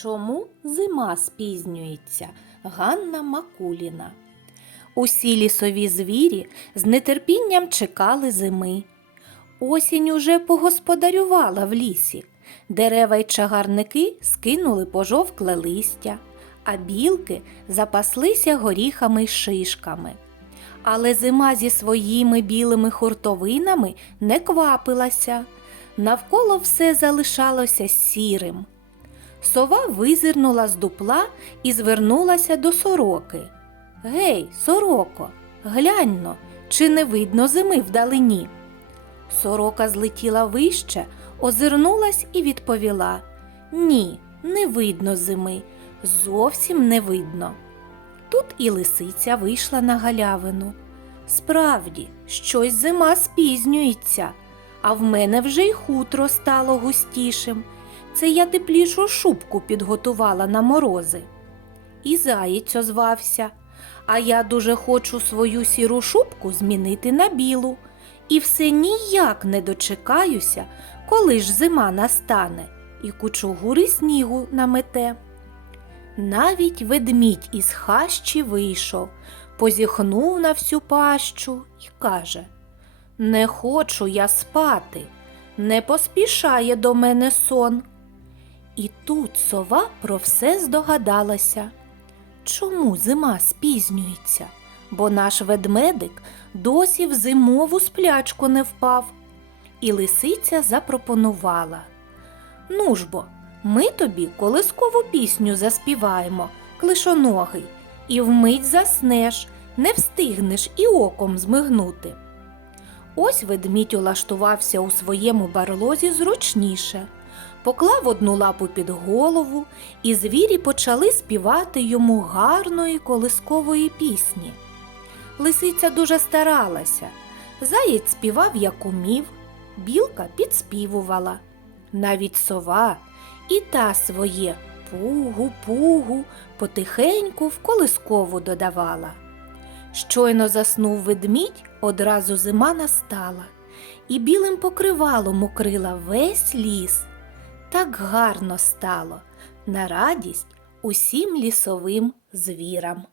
Чому зима спізнюється? Ганна Макуліна. Усі лісові звірі з нетерпінням чекали зими. Осінь уже погосподарювала в лісі. Дерева й чагарники скинули пожовкле листя, а білки запаслися горіхами й шишками. Але зима зі своїми білими хуртовинами не квапилася. Навколо все залишалося сірим. Сова визирнула з дупла і звернулася до сороки. Гей, сороко, гляньно, чи не видно зими вдалині? Сорока злетіла вище, озирнулась і відповіла Ні, не видно зими, зовсім не видно. Тут і лисиця вийшла на галявину. Справді, щось зима спізнюється, а в мене вже й хутро стало густішим. Це я теплішу шубку підготувала на морози. І заєць озвався, а я дуже хочу свою сіру шубку змінити на білу. І все ніяк не дочекаюся, коли ж зима настане і кучугури снігу намете. Навіть ведмідь із хащі вийшов, позіхнув на всю пащу і каже Не хочу я спати, не поспішає до мене сон. І тут сова про все здогадалася. Чому зима спізнюється? Бо наш ведмедик досі в зимову сплячку не впав. І лисиця запропонувала. Ну ж бо, ми тобі колискову пісню заспіваємо, клишоногий, і вмить заснеш, не встигнеш і оком змигнути. Ось ведмідь улаштувався у своєму барлозі зручніше, поклав одну лапу під голову, і звірі почали співати йому гарної колискової пісні. Лисиця дуже старалася. Заєць співав, як умів, білка підспівувала. Навіть сова і та своє пугу-пугу потихеньку в колискову додавала. Щойно заснув ведмідь, одразу зима настала, і білим покривалом укрила весь ліс. Так гарно стало на радість усім лісовим звірам.